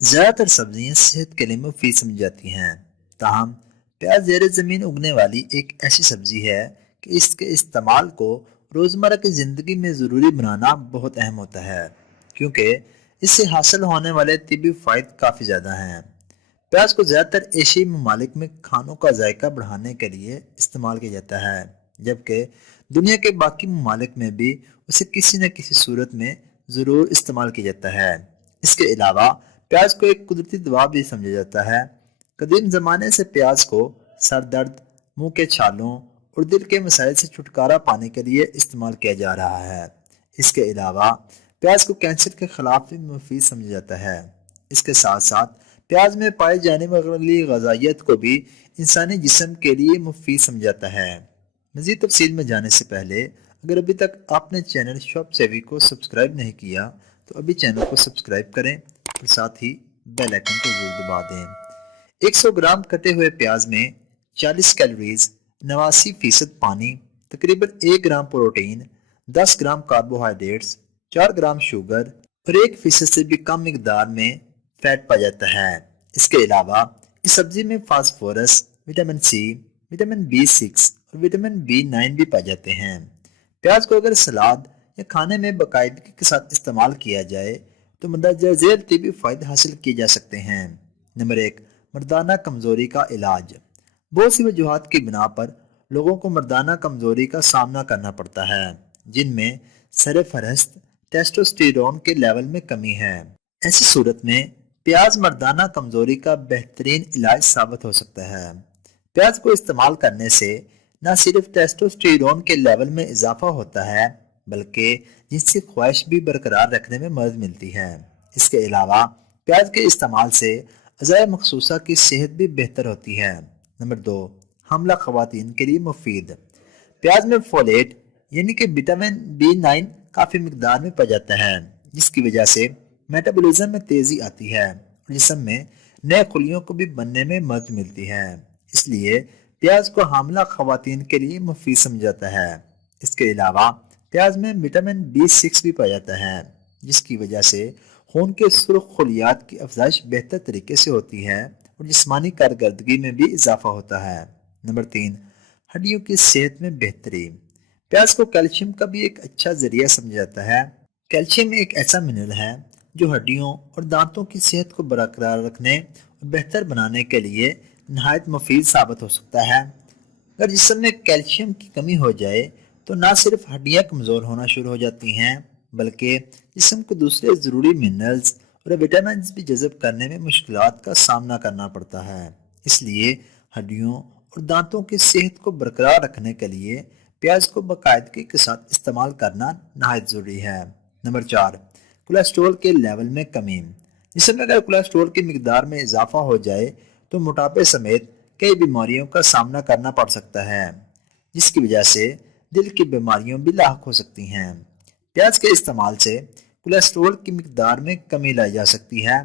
زیادہ تر سبزیاں صحت کے لیے مفید سمجھی جاتی ہیں، تاہم پیاز زیر زمین اگنے والی ایک ایسی سبزی ہے کہ اس کے استعمال کو روزمرہ کی زندگی میں ضروری بنانا بہت اہم ہوتا ہے، کیونکہ اس سے حاصل ہونے والے طبی فوائد کافی زیادہ ہیں۔ پیاز کو زیادہ تر ایشیائی ممالک میں کھانوں کا ذائقہ بڑھانے کے لیے استعمال کیا جاتا ہے، جبکہ دنیا کے باقی ممالک میں بھی اسے کسی نہ کسی صورت میں ضرور استعمال کیا جاتا ہے۔ اس کے علاوہ پیاز کو ایک قدرتی دوا بھی سمجھا جاتا ہے۔ قدیم زمانے سے پیاز کو سر درد، منہ کے چھالوں اور دل کے مسائل سے چھٹکارا پانے کے لیے استعمال کیا جا رہا ہے۔ اس کے علاوہ پیاز کو کینسر کے خلاف بھی مفید سمجھا جاتا ہے۔ اس کے ساتھ ساتھ پیاز میں پائے جانے والی غذائیت کو بھی انسانی جسم کے لیے مفید سمجھا جاتا ہے۔ مزید تفصیل میں جانے سے پہلے اگر ابھی تک آپ نے چینل شاپ سیوی کو سبسکرائب نہیں کیا تو ابھی چینل کو سبسکرائب کریں اور ساتھ ہی بیل آئکن کو ضرور دبا دیں۔ 100 گرام کٹے ہوئے پیاز میں 40 کیلوریز، 89% پانی، تقریباً 1 gram protein, 10 gram carbohydrates, 4 gram sugar اور 1% سے بھی کم مقدار میں فیٹ پایا جاتا ہے۔ اس کے علاوہ اس سبزی میں phosphorus, vitamin C, vitamin B6 اور وٹامن B9 بھی پائے جاتے ہیں۔ پیاز کو اگر سلاد یا کھانے میں باقاعدگی کے ساتھ استعمال کیا جائے تو مندرجہ ذیل طبی فوائد حاصل کیے جا سکتے ہیں۔ نمبر 1، مردانہ کمزوری کا علاج۔ بہت سی وجوہات کی بنا پر لوگوں کو مردانہ کمزوری کا سامنا کرنا پڑتا ہے، جن میں سر فہرست ٹیسٹوسٹیرون کے لیول میں کمی ہے۔ ایسی صورت میں پیاز مردانہ کمزوری کا بہترین علاج ثابت ہو سکتا ہے۔ پیاز کو استعمال کرنے سے نہ صرف ٹیسٹوسٹیرون کے لیول میں اضافہ ہوتا ہے بلکہ جنسی خواہش بھی برقرار رکھنے میں مدد ملتی ہے۔ اس کے علاوہ پیاز کے استعمال سے اعضاء مخصوصہ کی صحت بھی بہتر ہوتی ہے۔ نمبر 2، حاملہ خواتین کے لیے مفید۔ پیاز میں فولیٹ یعنی کہ وٹامن B9 کافی مقدار میں پایا جاتا ہے، جس کی وجہ سے میٹابولزم میں تیزی آتی ہے اور جسم میں نئے خلیوں کو بھی بننے میں مدد ملتی ہے۔ اس لیے پیاز کو حاملہ خواتین کے لیے مفید سمجھا جاتا ہے۔ اس کے علاوہ پیاز میں وٹامن B6 بھی پایا جاتا ہے، جس کی وجہ سے خون کے سرخ خلیات کی افزائش بہتر طریقے سے ہوتی ہے اور جسمانی کارکردگی میں بھی اضافہ ہوتا ہے۔ نمبر 3، ہڈیوں کی صحت میں بہتری۔ پیاز کو کیلشیم کا بھی ایک اچھا ذریعہ سمجھا جاتا ہے۔ کیلشیم ایک ایسا منرل ہے جو ہڈیوں اور دانتوں کی صحت کو برقرار رکھنے اور بہتر بنانے کے لیے نہایت مفید ثابت ہو سکتا ہے۔ اگر جسم میں کیلشیم کی کمی ہو جائے تو نہ صرف ہڈیاں کمزور ہونا شروع ہو جاتی ہیں بلکہ جسم کو دوسرے ضروری منرلز اور وٹامنز بھی جذب کرنے میں مشکلات کا سامنا کرنا پڑتا ہے۔ اس لیے ہڈیوں اور دانتوں کی صحت کو برقرار رکھنے کے لیے پیاز کو باقاعدگی کے ساتھ استعمال کرنا نہایت ضروری ہے۔ نمبر 4، کولیسٹرول کے لیول میں کمی۔ جسم میں اگر کولیسٹرول کی مقدار میں اضافہ ہو جائے تو موٹاپے سمیت کئی بیماریوں کا سامنا کرنا پڑ سکتا ہے، جس کی وجہ سے دل کی بیماریوں بھی لاحق ہو سکتی ہیں۔ پیاز کے استعمال سے کولیسٹرول کی مقدار میں کمی لائی جا سکتی ہے۔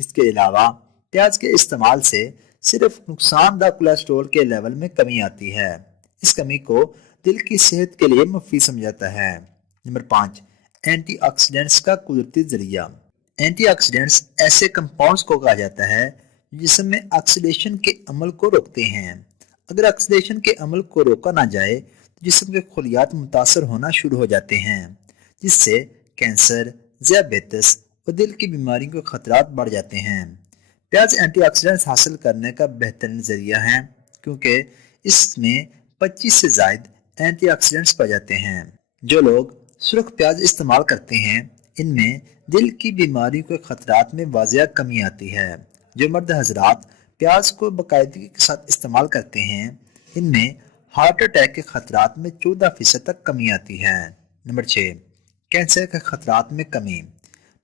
اس کے علاوہ پیاز کے استعمال سے صرف نقصان دہ کولیسٹرول کے لیول میں کمی آتی ہے۔ اس کمی کو دل کی صحت کے لیے مفید سمجھا جاتا ہے۔ نمبر 5، اینٹی آکسیڈنٹس کا قدرتی ذریعہ۔ اینٹی آکسیڈنٹس ایسے کمپاؤنڈز کو کہا جاتا ہے جو جسم میں آکسیڈیشن کے عمل کو روکتے ہیں۔ اگر آکسیڈیشن کے عمل کو روکا نہ جائے تو جسم کے خلیات متاثر ہونا شروع ہو جاتے ہیں، جس سے کینسر، ذیابیطس اور دل کی بیماریوں کے خطرات بڑھ جاتے ہیں۔ پیاز اینٹی آکسیڈنٹس حاصل کرنے کا بہترین ذریعہ ہے کیونکہ اس میں 25 سے زائد اینٹی آکسیڈنٹس پائے جاتے ہیں۔ جو لوگ سرخ پیاز استعمال کرتے ہیں ان میں دل کی بیماریوں کے خطرات میں واضح کمی آتی ہے۔ جو مرد حضرات پیاز کو باقاعدگی کے ساتھ استعمال کرتے ہیں ان میں ہارٹ اٹیک کے خطرات میں 14% تک کمی آتی ہے۔ نمبر 6، کینسر کے خطرات میں کمی۔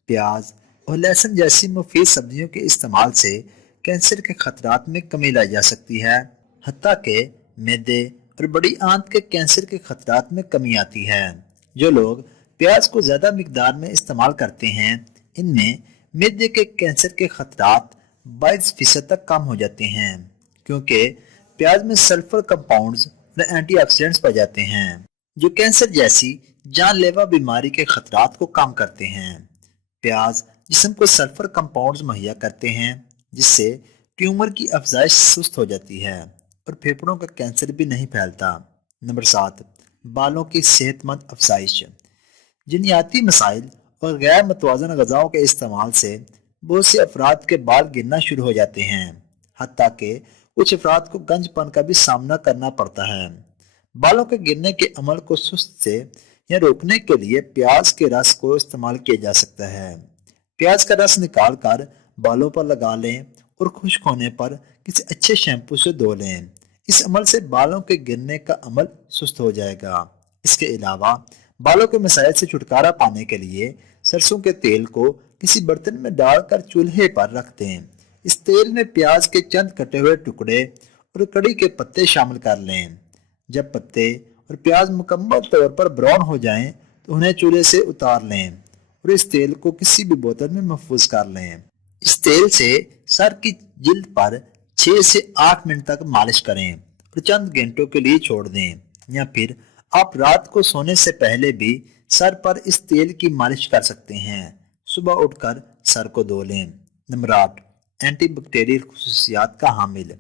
پیاز اور لہسن جیسی مفید سبزیوں کے استعمال سے کینسر کے خطرات میں کمی لائی جا سکتی ہے، حتیٰ کہ معدے اور بڑی آنت کے کینسر کے خطرات میں کمی آتی ہے۔ جو لوگ پیاز کو زیادہ مقدار میں استعمال کرتے ہیں ان میں معدے کے کینسر کے خطرات 22% تک کم ہو جاتے ہیں، کیونکہ پیاز میں سلفر کمپاؤنڈز اور اینٹی آکسیڈنٹس پائے جاتے ہیں جو کینسر جیسی جان لیوا بیماری کے خطرات کو کم کرتے ہیں۔ پیاز جسم کو سلفر کمپاؤنڈز مہیا کرتے ہیں جس سے ٹیومر کی افزائش سست ہو جاتی ہے اور پھیپھڑوں کا کینسر بھی نہیں پھیلتا۔ نمبر 7، بالوں کی صحت مند افزائش۔ جینیاتی مسائل اور غیر متوازن غذاؤں کے استعمال سے بہت سے افراد کے بال گرنا شروع ہو جاتے ہیں، حتیٰ کہ کچھ افراد کو گنج پن کا بھی سامنا کرنا پڑتا ہے۔ بالوں کے گرنے کے عمل کو سست سے یا روکنے کے لیے پیاز کے رس کو استعمال کیا جا سکتا ہے۔ پیاز کا رس نکال کر بالوں پر لگا لیں اور خشک ہونے پر کسی اچھے شیمپو سے دھو لیں۔ اس عمل سے بالوں کے گرنے کا عمل سست ہو جائے گا۔ اس کے علاوہ بالوں کے مسائل سے چھٹکارا پانے کے لیے سرسوں کے تیل کو کسی برتن میں ڈال کر چولہے پر رکھ دیں۔ اس تیل میں پیاز کے چند کٹے ہوئے ٹکڑے اور کڑی کے پتے شامل کر لیں۔ جب پتے اور پیاز مکمل طور پر براؤن ہو جائیں تو انہیں چولہے سے اتار لیں اور اس تیل کو کسی بھی بوتل میں محفوظ کر لیں۔ اس تیل سے سر کی جلد پر 6 سے 8 منٹ تک مالش کریں اور چند گھنٹوں کے لیے چھوڑ دیں، یا پھر آپ رات کو سونے سے پہلے بھی سر پر اس تیل کی مالش کر سکتے ہیں۔ صبح اٹھ کر سر کو دھو لیں۔ نمبر 8، اینٹی بیکٹیریل خصوصیات کا حامل۔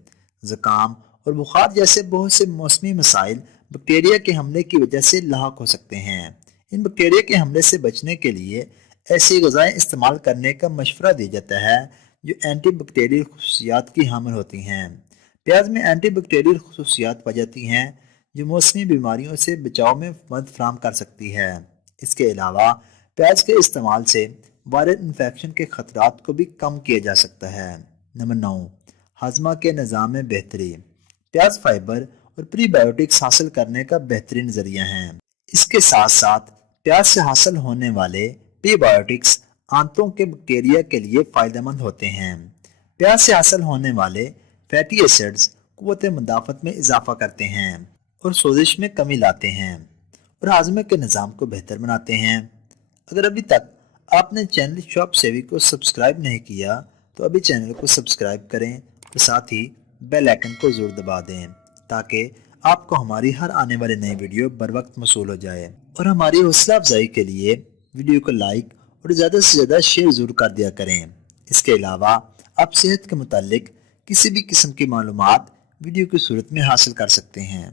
زکام اور بخار جیسے بہت سے موسمی مسائل بیکٹیریا کے حملے کی وجہ سے لاحق ہو سکتے ہیں۔ ان بیکٹیریا کے حملے سے بچنے کے لیے ایسی غذائیں استعمال کرنے کا مشورہ دیا جاتا ہے جو اینٹی بیکٹیریل خصوصیات کی حامل ہوتی ہیں۔ پیاز میں اینٹی بیکٹیریل خصوصیات پائی جاتی ہیں جو موسمی بیماریوں سے بچاؤ میں مدد فراہم کر سکتی ہے۔ اس کے علاوہ پیاز کے استعمال سے وائرل انفیکشن کے خطرات کو بھی کم کیا جا سکتا ہے۔ نمبر 9، ہاضمہ کے نظام میں بہتری۔ پیاز فائبر اور پری بایوٹکس حاصل کرنے کا بہترین ذریعہ ہیں۔ اس کے ساتھ ساتھ پیاز سے حاصل ہونے والے پری بایوٹکس آنتوں کے بیکٹیریا کے لیے فائدہ مند ہوتے ہیں۔ پیاز سے حاصل ہونے والے فیٹی ایسڈز قوت مدافعت میں اضافہ کرتے ہیں اور سوزش میں کمی لاتے ہیں اور ہاضمے کے نظام کو بہتر بناتے ہیں۔ اگر ابھی تک آپ نے چینل شاپ سیوی کو سبسکرائب نہیں کیا تو ابھی چینل کو سبسکرائب کریں اور ساتھ ہی بیل آئیکن کو ضرور دبا دیں تاکہ آپ کو ہماری ہر آنے والی نئی ویڈیو بر وقت موصول ہو جائے۔ اور ہماری حوصلہ افزائی کے لیے ویڈیو کو لائک اور زیادہ سے زیادہ شیئر ضرور کر دیا کریں۔ اس کے علاوہ آپ صحت کے متعلق کسی بھی قسم کی معلومات ویڈیو کی صورت میں حاصل کر سکتے ہیں۔